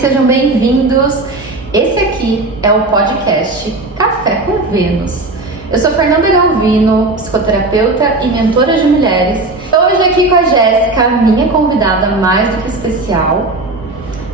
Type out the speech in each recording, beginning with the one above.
Sejam bem-vindos. Esse aqui é o podcast Café com Vênus. Eu sou Fernanda Galvino, psicoterapeuta e mentora de mulheres. Estou hoje aqui com a Jéssica, minha convidada mais do que especial,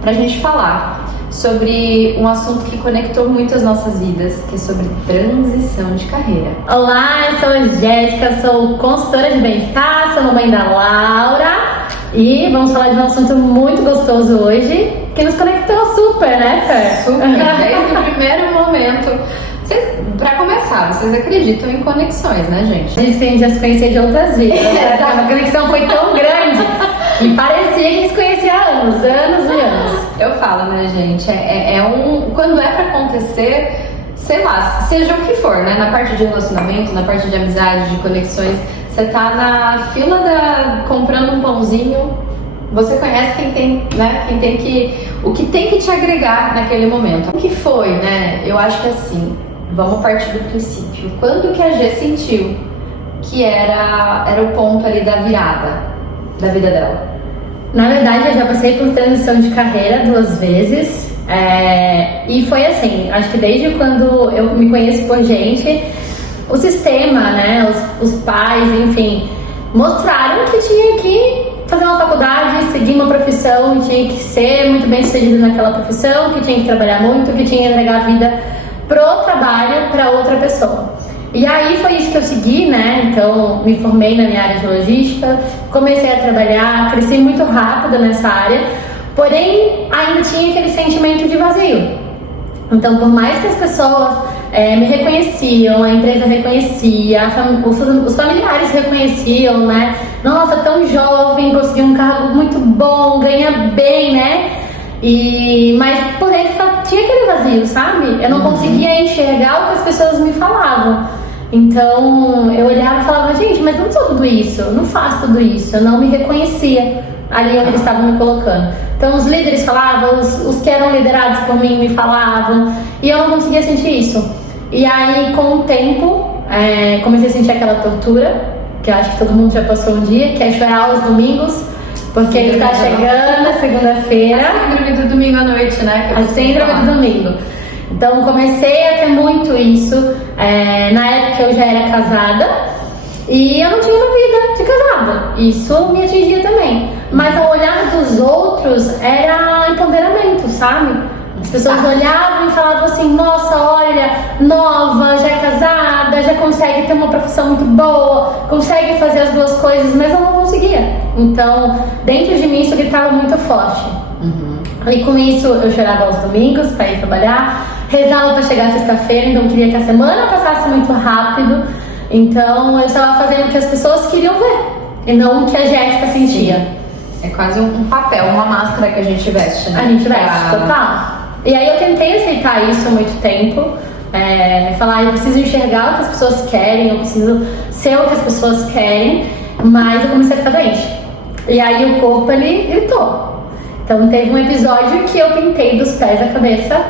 para a gente falar sobre um assunto que conectou muito as nossas vidas, que é sobre transição de carreira. Olá, eu sou a Jéssica, sou consultora de bem-estar, sou mamãe da Laura e vamos falar de um assunto muito gostoso hoje, que nos conectou super, né, Fer? Super, desde o primeiro momento. Pra começar, vocês acreditam em conexões, né, gente? Diz que a gente já se conhecia de outras vidas, né? A conexão foi tão grande que parecia que a gente se conhecia há anos e anos. Eu falo, né, gente? Quando é pra acontecer, sei lá, seja o que for, né? Na parte de relacionamento, na parte de amizade, de conexões, você tá na fila comprando um pãozinho, você conhece quem tem, né? O que tem que te agregar naquele momento. O que foi, né? Eu acho que assim, vamos partir do princípio. Quando que a Gê sentiu que era o ponto ali da virada da vida dela? Na verdade, eu já passei por transição de carreira 2 vezes. E foi assim, acho que desde quando eu me conheço por gente, o sistema, né, os pais, enfim, mostraram que tinha que fazer uma faculdade, seguir uma profissão, tinha que ser muito bem sucedido naquela profissão, que tinha que trabalhar muito, que tinha que entregar a vida pro trabalho para outra pessoa. E aí foi isso que eu segui, né? Então me formei na minha área de logística, comecei a trabalhar, cresci muito rápido nessa área, porém ainda tinha aquele sentimento de vazio. Então, por mais que as pessoas me reconheciam, a empresa reconhecia, os familiares reconheciam, né? Nossa, tão jovem, conseguiu um cargo muito bom, ganha bem, né? Mas por dentro tinha aquele vazio, sabe? Eu não conseguia enxergar o que as pessoas me falavam. Então eu olhava e falava, gente, mas eu não sou tudo isso, eu não faço tudo isso, eu não me reconhecia ali onde eles estavam me colocando. Então os líderes falavam, os que eram liderados por mim me falavam, e eu não conseguia sentir isso. E aí com o tempo comecei a sentir aquela tortura, que eu acho que todo mundo já passou um dia, que é chorar aos domingos, porque ele está chegando a segunda-feira. A síndrome do domingo à noite, né? A síndrome do domingo. Então comecei a ter muito isso. Na época eu já era casada e eu não tinha uma vida de casada. Isso me atingia também. Mas ao olhar dos outros era empoderamento, sabe? As pessoas olhavam e falavam assim, nossa, olha, nova, já é casada, já consegue ter uma profissão muito boa, consegue fazer as duas coisas, mas eu não conseguia. Então, dentro de mim isso gritava muito forte. E com isso eu chorava aos domingos para ir trabalhar, rezava para chegar sexta-feira, então eu queria que a semana passasse muito rápido. Então eu estava fazendo o que as pessoas queriam ver e não o que a Jéssica sentia. É quase um papel, uma máscara que a gente veste, né? A gente veste, total. E aí eu tentei aceitar isso há muito tempo, falar, eu preciso enxergar o que as pessoas querem, eu preciso ser o que as pessoas querem, mas eu comecei a ficar doente. E aí o corpo, ele gritou. Então teve um episódio que eu pintei dos pés à cabeça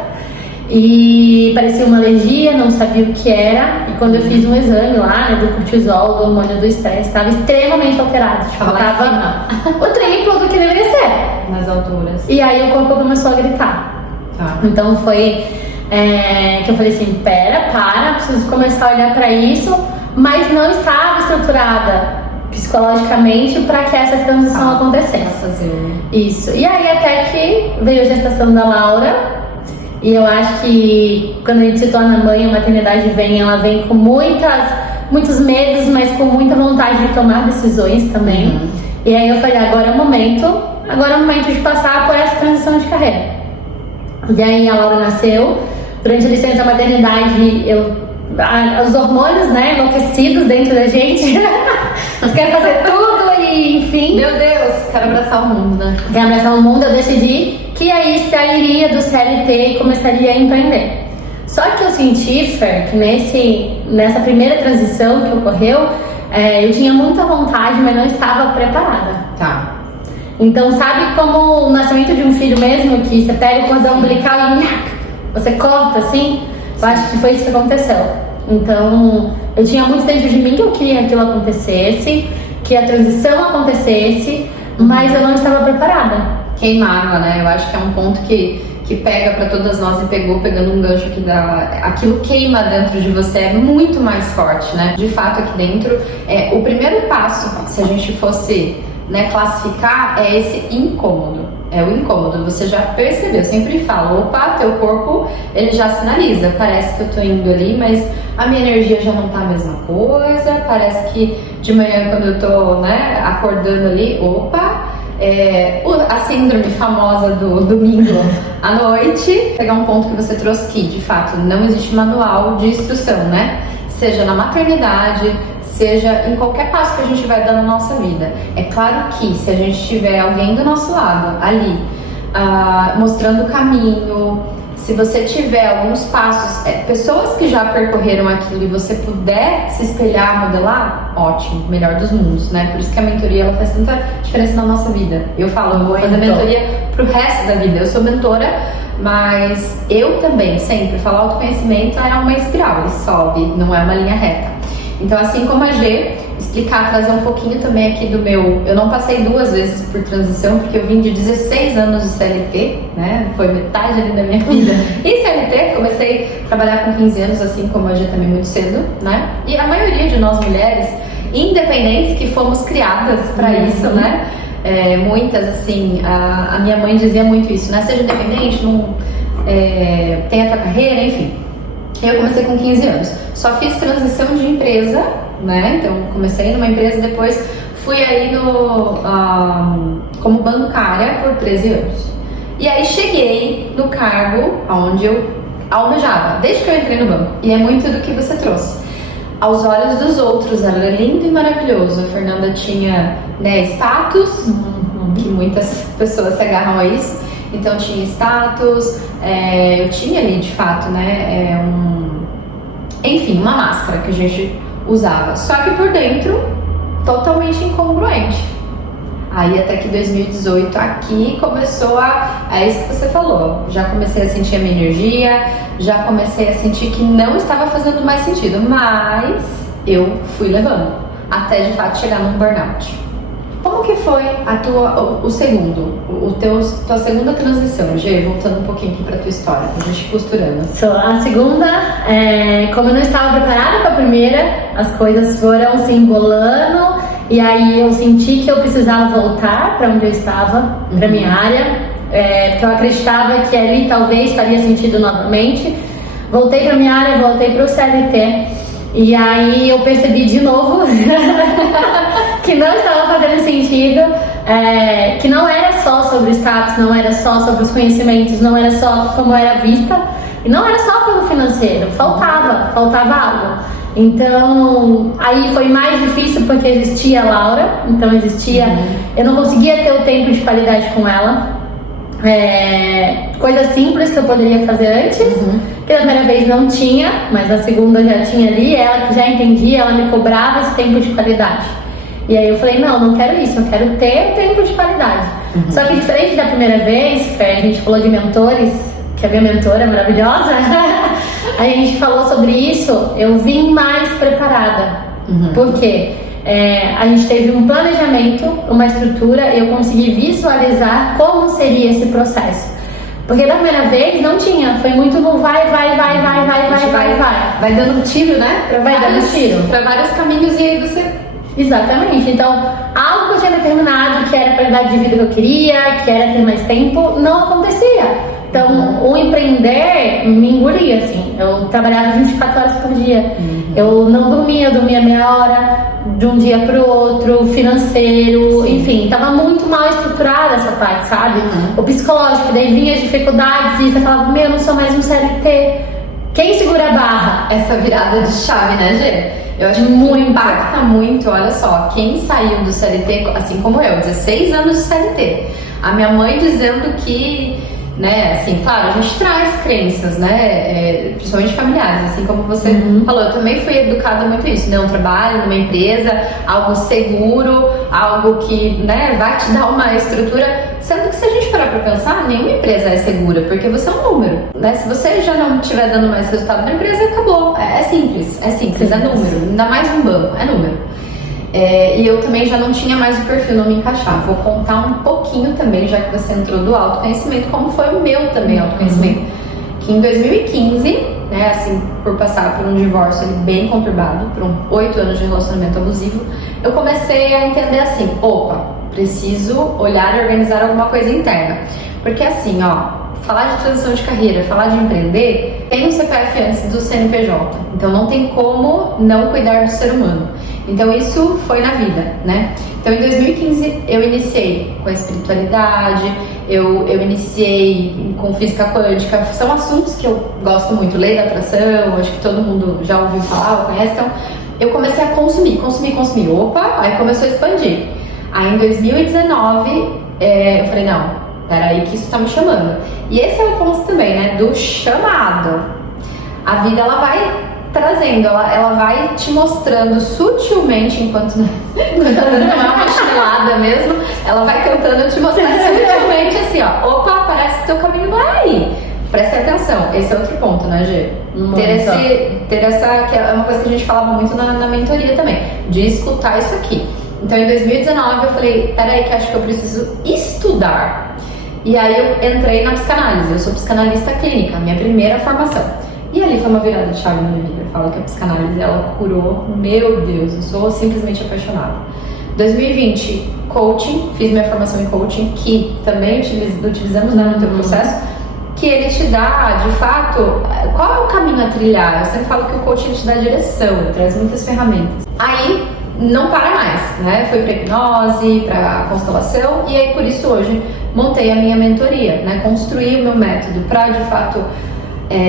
e parecia uma alergia, não sabia o que era. E quando eu fiz um exame lá, né, do cortisol, do hormônio do estresse, estava extremamente alterado. Estava o triplo do que deveria ser. Nas alturas. E aí o corpo começou a gritar. Então foi que eu falei assim, preciso começar a olhar para isso, mas não estava estruturada psicologicamente para que essa transição acontecesse. Isso. E aí até que veio a gestação da Laura, e eu acho que quando a gente se torna mãe, a maternidade ela vem com muitos medos, mas com muita vontade de tomar decisões também. E aí eu falei, agora é o momento de passar por essa transição de carreira. E aí a Laura nasceu, durante a licença maternidade os hormônios, né, enlouquecidos dentro da gente, nós queremos fazer tudo e enfim. Meu Deus, quero abraçar o mundo, né? Quero abraçar o mundo, eu decidi que aí sairia do CLT e começaria a empreender. Só que eu senti, Fer, que nessa primeira transição que ocorreu, eu tinha muita vontade, mas não estava preparada. Então, sabe como o nascimento de um filho mesmo, que você pega o cordão umbilical e você corta assim? Eu acho que foi isso que aconteceu. Então, eu tinha muito dentro de mim que eu queria que aquilo acontecesse, que a transição acontecesse, mas eu não estava preparada. queimava, né? Eu acho que é um ponto que pega pra todas nós e pegando um gancho aqui aquilo queima dentro de você, é muito mais forte, né? De fato, aqui dentro, o primeiro passo, se a gente fosse, né, classificar, é esse incômodo. É o incômodo, você já percebeu, eu sempre falo, opa, teu corpo, ele já sinaliza, parece que eu tô indo ali, mas a minha energia já não tá a mesma coisa, parece que de manhã quando eu tô, né, acordando ali, opa, a síndrome famosa do domingo à noite, pegar um ponto que você trouxe que, de fato, não existe manual de instrução, né, seja na maternidade, seja em qualquer passo que a gente vai dar na nossa vida. É claro que se a gente tiver alguém do nosso lado ali, mostrando o caminho, se você tiver alguns passos, pessoas que já percorreram aquilo e você puder se espelhar, modelar, ótimo, melhor dos mundos, né? Por isso que a mentoria, ela faz tanta diferença na nossa vida. Eu falo, eu vou fazer mentoria pro resto da vida. Eu sou mentora, mas eu também sempre falo, autoconhecimento é uma espiral, ele sobe, não é uma linha reta. Então, assim como a G, explicar, trazer um pouquinho também aqui do meu... Eu não passei 2 vezes por transição, porque eu vim de 16 anos de CLT, né? Foi metade ali da minha vida em CLT. Comecei a trabalhar com 15 anos, assim como a G também muito cedo, né? E a maioria de nós mulheres, independentes, que fomos criadas para isso, né? Muitas, assim, a minha mãe dizia muito isso, né? Seja independente, não, tenha a tua carreira, enfim. Eu comecei com 15 anos. Só fiz transição de empresa, né? Então comecei numa empresa, depois fui aí como bancária por 13 anos. E aí cheguei no cargo onde eu almejava, desde que eu entrei no banco. E é muito do que você trouxe. Aos olhos dos outros, era lindo e maravilhoso. A Fernanda tinha, né, status, que muitas pessoas se agarram a isso. Então tinha status, eu tinha ali de fato, né, enfim, uma máscara que a gente usava. Só que por dentro, totalmente incongruente. Aí até que 2018 aqui começou é isso que você falou. Já comecei a sentir a minha energia, já comecei a sentir que não estava fazendo mais sentido, mas eu fui levando até de fato chegar num burnout. Como que foi tua segunda transição, Gê? Voltando um pouquinho aqui pra tua história, pra gente costurando. A segunda, como eu não estava preparada para a primeira, as coisas foram se embolando e aí eu senti que eu precisava voltar para onde eu estava, para minha área, porque eu acreditava que ali talvez faria sentido novamente. Voltei para minha área, voltei para o CLT. E aí eu percebi de novo que não estava fazendo sentido, que não era só sobre o status, não era só sobre os conhecimentos, não era só como era vista, e não era só pelo financeiro, faltava algo. Então, aí foi mais difícil porque existia a Laura, então eu não conseguia ter o tempo de qualidade com ela. Coisas simples que eu poderia fazer antes, que da primeira vez não tinha, mas a segunda já tinha ali, ela que já entendia, ela me cobrava esse tempo de qualidade. E aí eu falei, não quero isso, eu quero ter tempo de qualidade. Só que diferente da primeira vez, a gente falou de mentores, que a minha mentora é maravilhosa, a gente falou sobre isso, eu vim mais preparada. Por quê? A gente teve um planejamento, uma estrutura, e eu consegui visualizar como seria esse processo. Porque da primeira vez não tinha, foi muito no vai. Vai dando tiro, né? Vai dando tiro. Pra vários caminhos e aí você... Exatamente. Então, algo que eu tinha determinado, que era a qualidade de vida que eu queria, que era ter mais tempo, não acontecia. Então, o empreender me engolia, assim. Eu trabalhava 24 horas por dia. Eu não dormia, eu dormia meia hora, de um dia pro outro, financeiro, enfim. Tava muito mal estruturada essa parte, sabe? O psicológico, daí vinha as dificuldades e você falava, eu não sou mais um CLT. Quem segura a barra? Essa virada de chave, né, Gê? Eu acho que impacta muito, olha só, quem saiu do CLT, assim como eu, 16 anos de CLT. A minha mãe dizendo que, né, assim, claro, a gente traz crenças, né, principalmente familiares, assim como você falou, eu também fui educada muito isso, né, um trabalho numa empresa, algo seguro, algo que, né, vai te dar uma estrutura, sendo que se a gente parar pra pensar, nenhuma empresa é segura, porque você é um número, né, se você já não estiver dando mais resultado na empresa, acabou, é simples, é número, ainda mais um banco, é número. E eu também já não tinha mais o perfil, não me encaixava. Vou contar um pouquinho também, já que você entrou do autoconhecimento, como foi o meu também autoconhecimento. Que em 2015, né, assim, por passar por um divórcio bem conturbado, por 8 anos de relacionamento abusivo, eu comecei a entender assim, opa, preciso olhar e organizar alguma coisa interna. Porque assim, falar de transição de carreira, falar de empreender, tem um CPF antes do CNPJ. Então não tem como não cuidar do ser humano. Então isso foi na vida, né? Então em 2015 eu iniciei com a espiritualidade, eu iniciei com física quântica, são assuntos que eu gosto muito, lei da atração, acho que todo mundo já ouviu falar ou conhece, então eu comecei a consumir, opa, aí começou a expandir. Aí em 2019 eu falei, não, peraí que isso tá me chamando. E esse é o ponto também, né, do chamado. A vida ela vai trazendo, ela vai te mostrando sutilmente, enquanto não é uma chinelada mesmo, ela vai tentando te mostrar sutilmente assim, opa, parece que teu caminho não é aí. Preste atenção, esse é outro ponto, né, Gê? Ter essa, que é uma coisa que a gente falava muito na mentoria também, de escutar isso aqui. Então em 2019 eu falei, peraí que acho que eu preciso estudar. E aí eu entrei na psicanálise, eu sou psicanalista clínica, minha primeira formação. E ali foi uma virada de chave na minha vida. Eu falo que a psicanálise, ela curou, meu Deus, eu sou simplesmente apaixonada. 2020, coaching, fiz minha formação em coaching, que também utilizamos no teu processo, que ele te dá, de fato, qual é o caminho a trilhar? Eu sempre falo que o coaching te dá direção, ele traz muitas ferramentas. Aí, não para mais, né? Fui para hipnose, para constelação, e aí por isso hoje montei a minha mentoria, né? Construí o meu método para, de fato,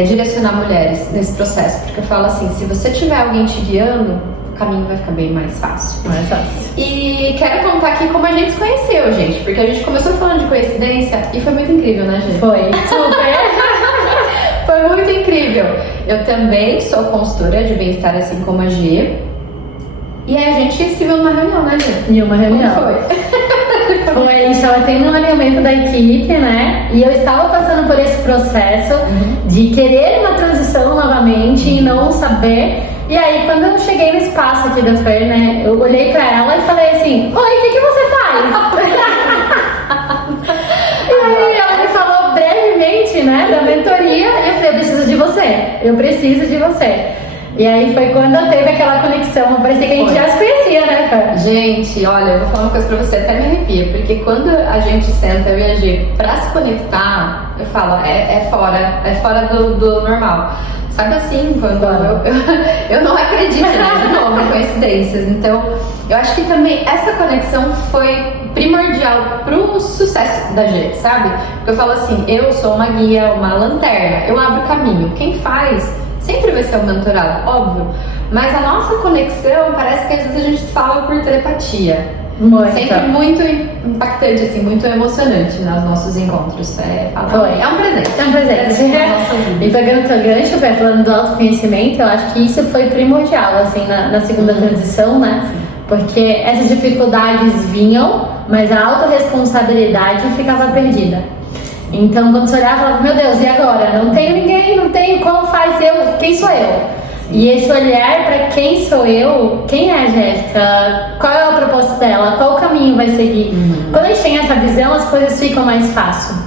direcionar mulheres nesse processo, porque eu falo assim, se você tiver alguém te guiando, o caminho vai ficar bem mais fácil. E quero contar aqui como a gente se conheceu, gente, porque a gente começou falando de coincidência e foi muito incrível, né, gente? Foi, super! Foi muito incrível. Eu também sou consultora de bem-estar, assim como a G. E aí a gente se viu numa reunião, né, G? Em uma reunião. Como foi? A gente estava tendo um alinhamento da equipe, né? E eu estava passando por esse processo de querer uma transição novamente e não saber. E aí, quando eu cheguei no espaço aqui da Fer, né? Eu olhei pra ela e falei assim, oi, o que você faz? E aí ela me falou brevemente, né, da mentoria. E eu falei, eu preciso de você. E aí foi quando teve aquela conexão, parecia que a gente já se conhecia, né, Fer? Gente, olha, eu vou falar uma coisa pra você, até me arrepia, porque quando a gente senta, eu e a G, pra se conectar, eu falo, é fora do normal. Sabe assim, quando eu não acredito, né, de novo, em coincidências. Então, eu acho que também essa conexão foi primordial pro sucesso da G, sabe? Porque eu falo assim, eu sou uma guia, uma lanterna, eu abro o caminho. Quem faz sempre vai ser o mentorado, óbvio. Mas a nossa conexão, parece que às vezes a gente fala por telepatia. Sempre muito impactante, assim, muito emocionante nos nossos encontros. É um presente. É um presente. E pegando teu gancho, falando do autoconhecimento, eu acho que isso foi primordial, assim, na segunda transição, né? Sim. Porque essas dificuldades vinham, mas a autorresponsabilidade ficava perdida. Então, quando você olhava, falava, meu Deus, e agora? Não tenho ninguém, não tenho como faz eu, quem sou eu? E esse olhar para quem sou eu, quem é a Jéssica, qual é o propósito dela, qual o caminho vai seguir. Quando a gente tem essa visão, as coisas ficam mais fáceis.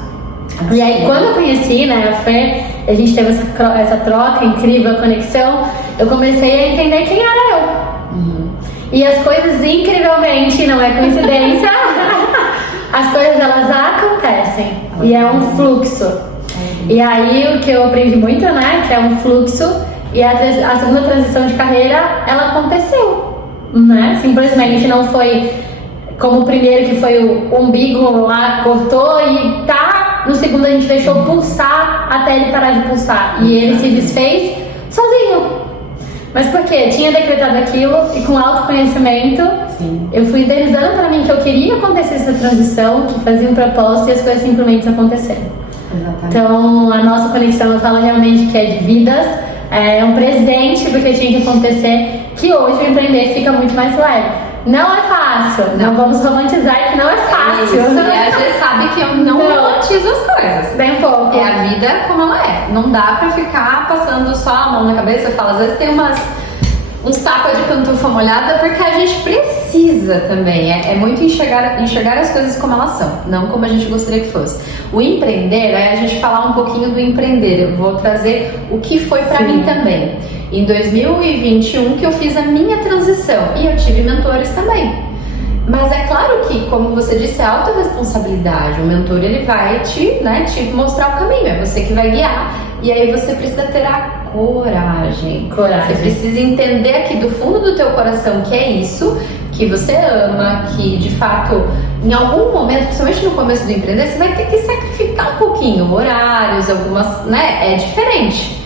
E aí, quando eu conheci, né, a Fê, a gente teve essa troca incrível, a conexão, eu comecei a entender quem era eu. E as coisas, incrivelmente, não é coincidência, as coisas, elas acontecem. E é um fluxo. E aí, o que eu aprendi muito, né, que é um fluxo. E a segunda transição de carreira, ela aconteceu, né? Simplesmente não foi como o primeiro, que foi o umbigo lá, cortou e tá. No segundo a gente deixou pulsar até ele parar de pulsar. E ele se desfez sozinho. Mas por quê? Tinha decretado aquilo e com autoconhecimento, eu fui idealizando pra mim que eu queria acontecer essa transição, que fazia um propósito e as coisas simplesmente aconteceram. Então, a nossa conexão, eu falo realmente que é de vidas. É um presente porque tinha que acontecer, que hoje o empreender fica muito mais leve. Não é fácil, não vamos romantizar que não é fácil. E a gente sabe que eu não romantizo as coisas. Bem pouco. É a vida como ela é. Não dá pra ficar passando só a mão na cabeça. Eu falo, às vezes tem umas uns tapas de pantufa molhada, porque a gente precisa também. É muito enxergar as coisas como elas são, não como a gente gostaria que fosse. O empreender é a gente falar um pouquinho do empreender. Eu vou trazer o que foi pra mim também. Em 2021 que eu fiz a minha transição e eu tive mentores também. Mas é claro que, como você disse, é autorresponsabilidade. O mentor, ele vai te mostrar o caminho, é você que vai guiar. E aí você precisa ter a coragem. Você precisa entender aqui do fundo do teu coração que é isso, que você ama, que de fato, em algum momento, principalmente no começo do empreender, você vai ter que sacrificar um pouquinho, horários, algumas, né? É diferente.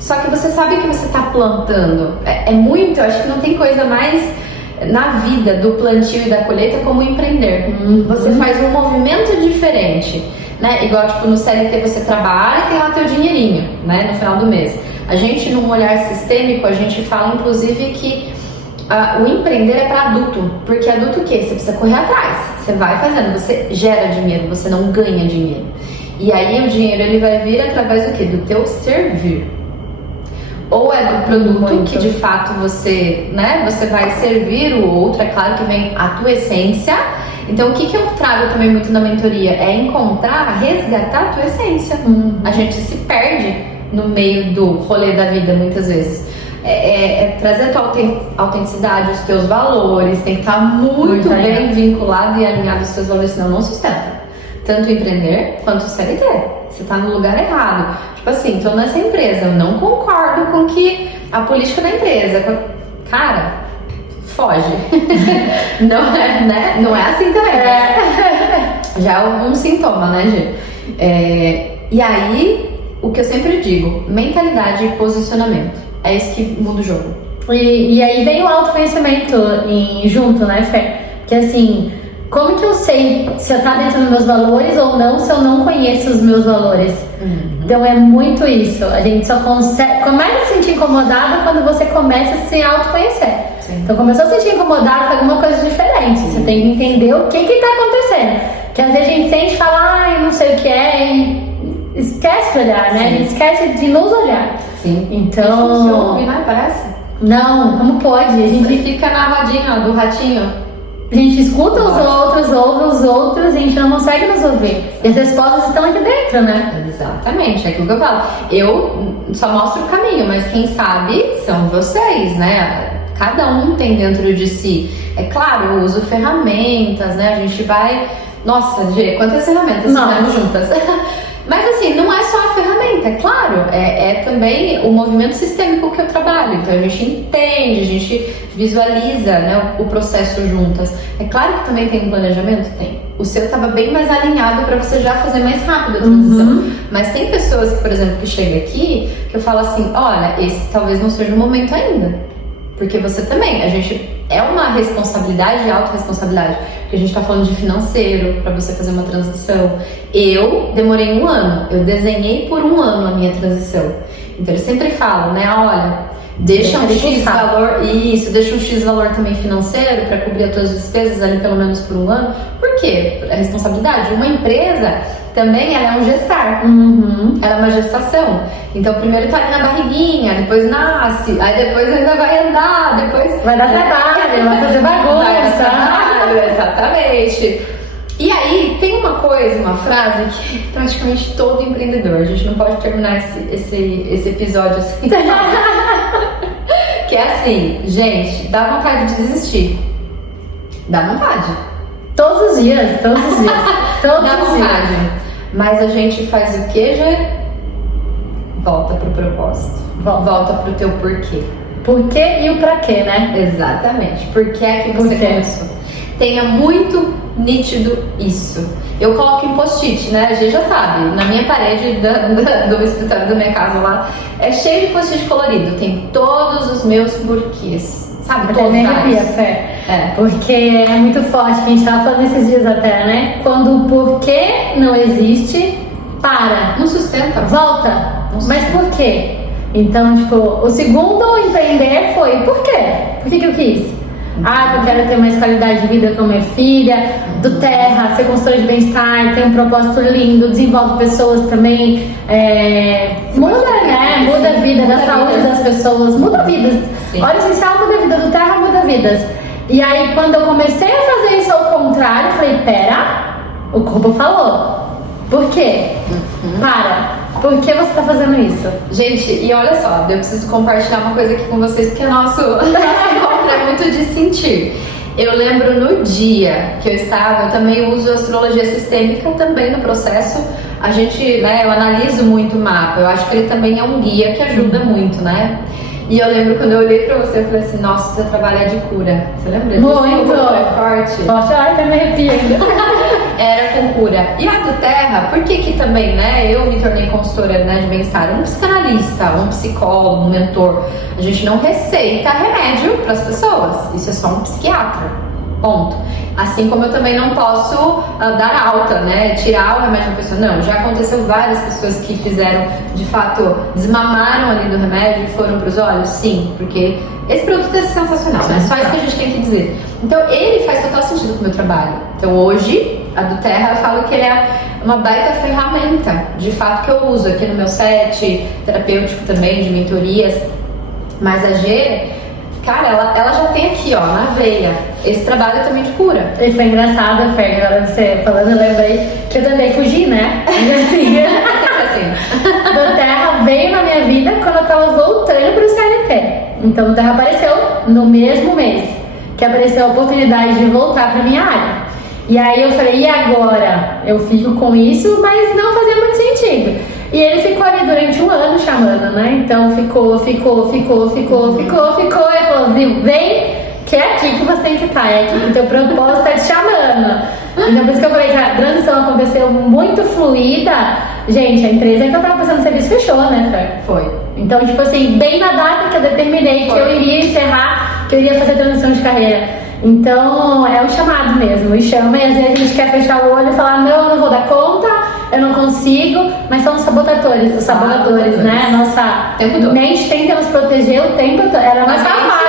Só que você sabe que você está plantando. É muito, eu acho que não tem coisa mais na vida do plantio e da colheita como empreender. Você faz um movimento diferente, né? Igual tipo no CLT você trabalha e tem lá teu dinheirinho, né? No final do mês. A gente, num olhar sistêmico, a gente fala inclusive que o empreender é para adulto. Porque adulto o quê? Você precisa correr atrás. Você vai fazendo, você gera dinheiro, você não ganha dinheiro. E aí o dinheiro ele vai vir através do quê? Do teu servir. Ou é do produto que de fato você, né, você vai servir o outro, é claro que vem a tua essência. Então o que eu trago também muito na mentoria é encontrar, resgatar a tua essência. A gente se perde no meio do rolê da vida muitas vezes. Trazer a tua autenticidade, os teus valores, tem que estar muito bem vinculado e alinhado aos teus valores, senão não sustenta. Tanto empreender quanto o CLT. Você tá no lugar errado. Tipo assim, tô nessa empresa, eu não concordo com que a política da empresa. Cara, foge. Não é, né? Não é assim também. Já é um sintoma, né, Gê? E aí, o que eu sempre digo, mentalidade e posicionamento. É isso que muda o jogo. E aí vem o autoconhecimento junto, né, Fê? Que assim, como que eu sei se eu tá dentro dos meus valores ou não se eu não conheço os meus valores? Então é muito isso. A gente só começa a se sentir incomodada quando você começa a se autoconhecer. Então começou a se sentir incomodada com alguma coisa diferente. Você tem que entender o que tá acontecendo. Porque às vezes a gente sente e fala, eu não sei o que é, e esquece de olhar, né? A gente esquece de nos olhar. Então. A gente não se ouve, né? Parece? Não, como pode? A gente fica na rodinha do ratinho. A gente escuta os outros, ouve os outros e a gente não consegue nos ouvir. E as respostas estão aqui dentro, né? Exatamente, é aquilo que eu falo. Eu só mostro o caminho, mas quem sabe são vocês, né? Cada um tem dentro de si. É claro, eu uso ferramentas, né? A gente vai... Nossa, Gê, quantas ferramentas fizemos juntas? Mas assim, não é só a ferramenta, é claro, é também o movimento sistêmico que eu trabalho. Então a gente entende, a gente visualiza, né, o processo juntas. É claro que também tem um planejamento? Tem. O seu estava bem mais alinhado para você já fazer mais rápido a transição. Mas tem pessoas, por exemplo, que chegam aqui, que eu falo assim, olha, esse talvez não seja o momento ainda. Porque você também, a gente... É uma responsabilidade e autorresponsabilidade. Porque a gente tá falando de financeiro, pra você fazer uma transição. Eu demorei 1 ano. Eu desenhei por 1 ano a minha transição. Então eles sempre falam, né? Olha, deixa um X valor... Isso, deixa um X valor também financeiro pra cobrir as tuas despesas ali pelo menos por 1 ano. Por quê? É responsabilidade. Uma empresa... Também ela é um gestar, ela é uma gestação. Então primeiro tá ali na barriguinha, depois nasce, aí depois ainda vai andar, depois... Vai dar trabalho, vai fazer bagunça. Vai dar trabalho, exatamente. E aí tem uma coisa, uma frase que praticamente todo empreendedor, a gente não pode terminar esse episódio assim. Que é assim, gente, dá vontade de desistir. Dá vontade. Todos os dias. Todos dá os vontade. dias. Mas a gente faz o que, Gê? Volta pro propósito. Volta pro teu porquê. Porquê e o pra quê, né? Exatamente. Por que é que você começou? Tenha muito nítido isso. Eu coloco em post-it, né? A gente já sabe. Na minha parede do escritório da minha casa lá, é cheio de post-it colorido. Tem todos os meus porquês. Sabe? Todos porque é muito forte, que a gente tava falando esses dias até, né? Quando o porquê não existe, para. Não sustenta. Volta. Mas por quê? Então, tipo, o segundo empreender foi por quê? Por que eu quis? Eu quero ter mais qualidade de vida com a minha filha. Do Terra, ser consultora de bem-estar, tem um propósito lindo, desenvolve pessoas também. Muda, né? Muda a vida, da saúde das pessoas, muda vidas. Sim. Óleo essencial muda a vida, do Terra muda vidas. E aí, quando eu comecei a fazer isso ao contrário, eu falei, pera, o corpo falou. Por quê? Por que você tá fazendo isso? Gente, e olha só, eu preciso compartilhar uma coisa aqui com vocês, porque nosso encontro é muito de sentir. Eu lembro no dia que eu também uso astrologia sistêmica também no processo. A gente, né, eu analiso muito o mapa, eu acho que ele também é um guia que ajuda muito, né? E eu lembro quando eu olhei pra você, eu falei assim, nossa, você trabalha de cura. Você lembra disso? Muito! Foi forte. Poxa, até me arrepio ainda. Era com cura. E a do Terra, por que também, né, eu me tornei consultora, né, de bem-estar? Um psicanalista, um psicólogo, um mentor. A gente não receita remédio pras pessoas. Isso é só um psiquiatra. Ponto. Assim como eu também não posso dar alta, né? Tirar o remédio da pessoa. Não, já aconteceu várias pessoas que fizeram, de fato, desmamaram ali do remédio e foram pros olhos? Sim, porque esse produto é sensacional, né? Só isso que a gente tem que dizer. Então, ele faz total sentido com o meu trabalho. Então, hoje, a do Terra, eu falo que ele é uma baita ferramenta, de fato, que eu uso aqui no meu set terapêutico também, de mentorias. Mas a G... Cara, ela já tem aqui, ó, na veia, esse trabalho também de cura. E foi engraçado, Fer, agora você falando, eu lembrei que eu também fugi, né? assim. Do Terra veio na minha vida quando eu tava voltando pro CLT. Então o Terra apareceu no mesmo mês que apareceu a oportunidade de voltar pra minha área. E aí eu falei, e agora? Eu fico com isso, mas não fazia muito sentido. E ele ficou ali durante um ano chamando, né? Então ficou. Ele falou, vem, que é aqui que você tem que estar, é aqui que o teu propósito tá te chamando. Então por isso que eu falei que a transição aconteceu muito fluida. Gente, a empresa que eu tava prestando serviço fechou, né, Fer? Foi. Então, tipo assim, bem na data que eu determinei que eu iria encerrar, que eu iria fazer a transição de carreira. Então, é um chamado mesmo, me chama e às vezes a gente quer fechar o olho e falar, não, eu não vou dar conta, eu não consigo, mas são os sabotadores, né? Nossa mente tenta nos proteger o tempo todo, ela é uma safada.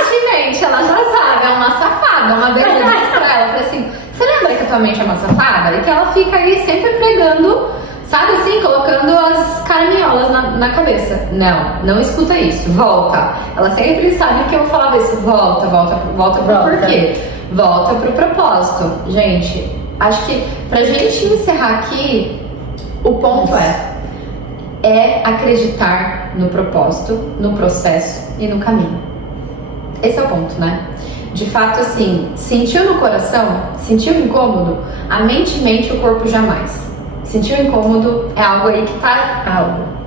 A mente, ela já sabe, é uma safada. Uma vez eu disse pra ela, eu falei assim, você lembra que a tua mente é uma safada? E que ela fica aí sempre pregando, sabe assim, colocando as caraminholas na cabeça. Não escuta isso, volta. Ela sempre sabe que eu falava isso, volta pro porquê. Volta pro propósito. Gente, acho que pra gente encerrar aqui, o ponto é acreditar no propósito, no processo e no caminho. Esse é o ponto, né? De fato, assim, sentiu no coração, sentiu incômodo, a mente mente, o corpo jamais. Sentiu incômodo, é algo aí que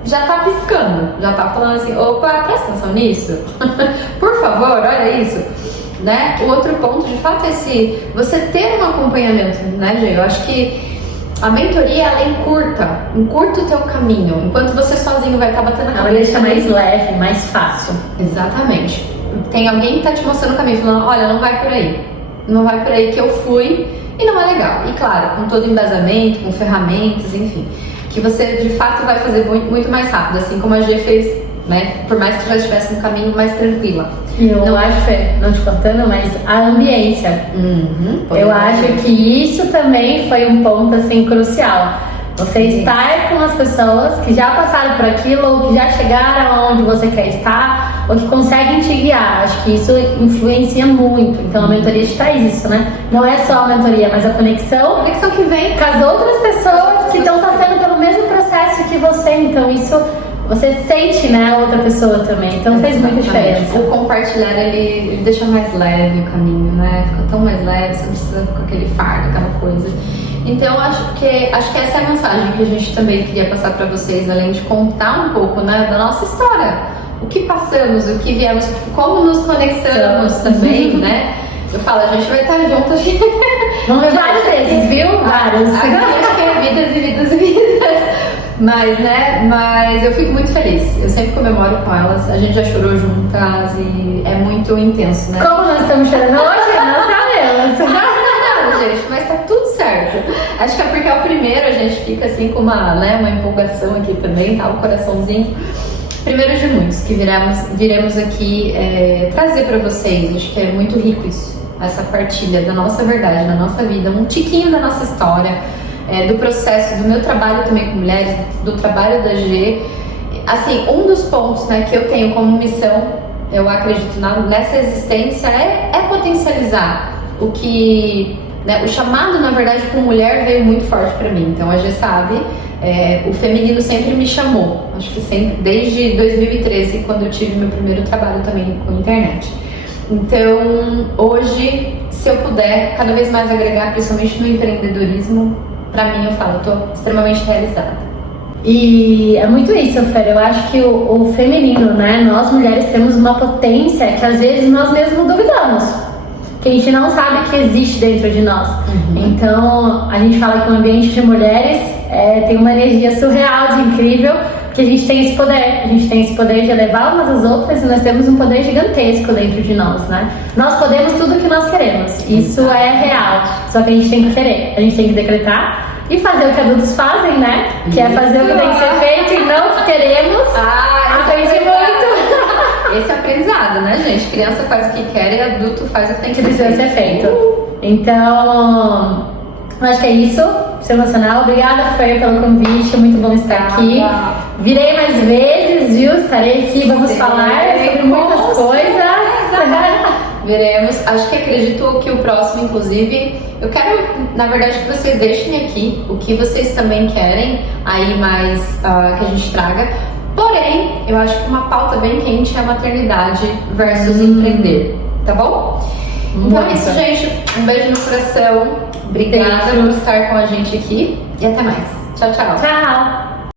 já tá piscando, já tá falando assim, opa, presta atenção nisso. Por favor, olha isso. Né? O outro ponto, de fato, é você ter um acompanhamento, né, Gê? Eu acho que a mentoria, ela encurta o teu caminho. Enquanto você sozinho vai estar batendo a cabeça. Ela deixa mais leve, mais fácil. Exatamente. Tem alguém que tá te mostrando o caminho, falando, olha, não vai por aí. Não vai por aí que eu fui e não é legal. E claro, com todo embasamento, com ferramentas, enfim. Que você, de fato, vai fazer muito, muito mais rápido. Assim como a Gê fez, né? Por mais que já estivesse no caminho mais tranquila. Eu acho, Fê, não te cortando, mas a ambiência. Eu acho que isso também foi um ponto, assim, crucial. Você estar com as pessoas que já passaram por aquilo, ou que já chegaram onde você quer estar, ou que conseguem te guiar. Acho que isso influencia muito. Então a mentoria te traz isso, né? Não é só a mentoria, mas a conexão. A conexão que vem com as outras pessoas que estão passando pelo mesmo processo que você. Então isso, você sente, né, a outra pessoa também. Então fez muita diferença. O compartilhar, ele deixa mais leve o caminho, né? Fica tão mais leve, você não precisa com aquele fardo, aquela coisa. Então, acho que essa é a mensagem que a gente também queria passar para vocês, além de contar um pouco, né, da nossa história. O que passamos, o que viemos, como nos conectamos também, né? Eu falo, a gente vai estar juntas. Vamos ver várias vezes, viu? Várias. Aqui acho que é vidas e vidas e vidas. Mas eu fico muito feliz. Eu sempre comemoro com elas. A gente já chorou juntas e é muito intenso, né? Como nós estamos chorando hoje? Nós sabemos. Gente, mas tá tudo certo. Acho que é porque é o primeiro, a gente fica assim com uma empolgação aqui também, tá? Um coraçãozinho. primeiro de muitos que viremos aqui trazer para vocês. Acho que é muito rico isso, essa partilha da nossa verdade, da nossa vida, um tiquinho da nossa história, do processo, do meu trabalho também com mulheres, do trabalho da G. Assim, um dos pontos, né, que eu tenho como missão, eu acredito nessa existência, é potencializar o que, né, o chamado, na verdade, com mulher veio muito forte para mim. Então a G sabe, o feminino sempre me chamou, acho que sempre, desde 2013, quando eu tive meu primeiro trabalho também com internet. Então, hoje, se eu puder cada vez mais agregar, principalmente no empreendedorismo, pra mim, eu falo, eu tô extremamente realizada. E é muito isso, Fer. Eu acho que o feminino, né? Nós mulheres temos uma potência que às vezes nós mesmos duvidamos, que a gente não sabe que existe dentro de nós. Então, a gente fala que o ambiente de mulheres tem uma energia surreal de incrível, porque a gente tem esse poder. A gente tem esse poder de elevar umas às outras e nós temos um poder gigantesco dentro de nós, né? Nós podemos tudo o que nós queremos. Isso é real. Só que a gente tem que querer. A gente tem que decretar e fazer o que adultos fazem, né? Que é fazer o que tem que ser feito e não o que queremos. Aprendi muito. Esse é aprendizado, né, gente? Criança faz o que quer e adulto faz o que tem que ser feito. Então, eu acho que é isso. Sensacional. Obrigada, Fer, pelo convite. Muito bom estar aqui. Virei mais vezes, viu? Estarei aqui. Vamos falar sobre muitas coisas. Veremos. Acho que acredito que o próximo, inclusive, eu quero, na verdade, que vocês deixem aqui o que vocês também querem aí mais que a gente traga. Porém, eu acho que uma pauta bem quente é a maternidade versus empreender. Tá bom? Então é isso, gente. Um beijo no coração. Obrigada por estar com a gente aqui e até mais. Tchau, tchau. Tchau.